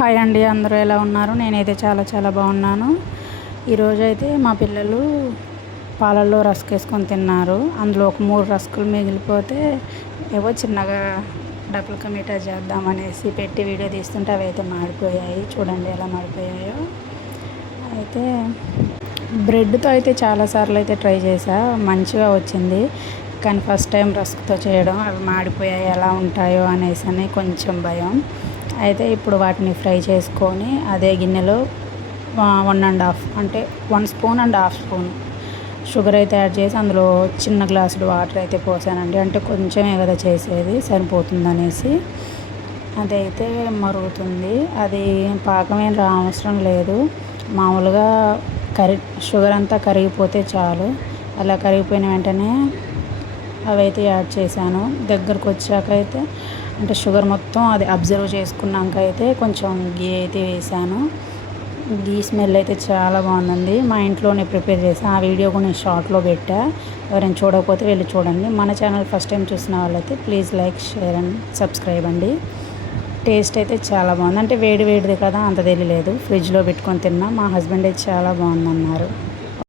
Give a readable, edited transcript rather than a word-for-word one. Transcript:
Hi అండి, అందరూ ఎలా ఉన్నారు? నేనైతే చాలా చాలా బాగున్నాను. ఈరోజైతే మా పిల్లలు పాలల్లో రస్క్ వేసుకొని తిన్నారు. అందులో ఒక 3 రస్కులు మిగిలిపోతే ఏవో చిన్నగా డబుల్ కా మీఠా చేద్దామనేసి పెట్టి వీడియో తీస్తుంటే అవి అయితే మాడిపోయాయి. చూడండి ఎలా మాడిపోయాయో. అయితే బ్రెడ్తో అయితే చాలాసార్లు అయితే ట్రై చేశా, మంచిగా వచ్చింది. కానీ ఫస్ట్ టైం రస్క్తో చేయడం, అవి మాడిపోయాయి ఎలా ఉంటాయో అనేసి అని కొంచెం భయం. అయితే ఇప్పుడు వాటిని ఫ్రై చేసుకొని అదే గిన్నెలో 1.5 అంటే 1 spoon and half spoon sugar అయితే యాడ్ చేసి అందులో చిన్న గ్లాసుడు వాటర్ అయితే పోసానండి. అంటే కొంచెమే కదా చేసేది, సరిపోతుందనేసి. అదైతే మరుగుతుంది. అది పాకం ఏం అవసరం లేదు, మామూలుగా షుగర్ అంతా కరిగిపోతే చాలు. అలా కరిగిపోయిన వెంటనే అవైతే యాడ్ చేశాను. దగ్గరకు వచ్చాక అయితే అంటే షుగర్ మొత్తం అది అబ్జర్వ్ చేసుకున్నాక అయితే కొంచెం గీ అయితే వేసాను. గీ స్మెల్ అయితే చాలా బాగుందండి. మా ఇంట్లోనే ప్రిపేర్ చేసాను. ఆ వీడియో కూడా నేను షార్ట్లో పెట్టా, ఎవరైనా చూడకపోతే వెళ్ళి చూడండి. మన ఛానల్ ఫస్ట్ టైం చూసిన వాళ్ళైతే please like, share and subscribe అండి. టేస్ట్ అయితే చాలా బాగుంది. అంటే వేడిది కదా, అంత తెలియలేదు. ఫ్రిడ్జ్లో పెట్టుకొని తిన్నా. మా హస్బెండ్ అయితే చాలా బాగుందన్నారు.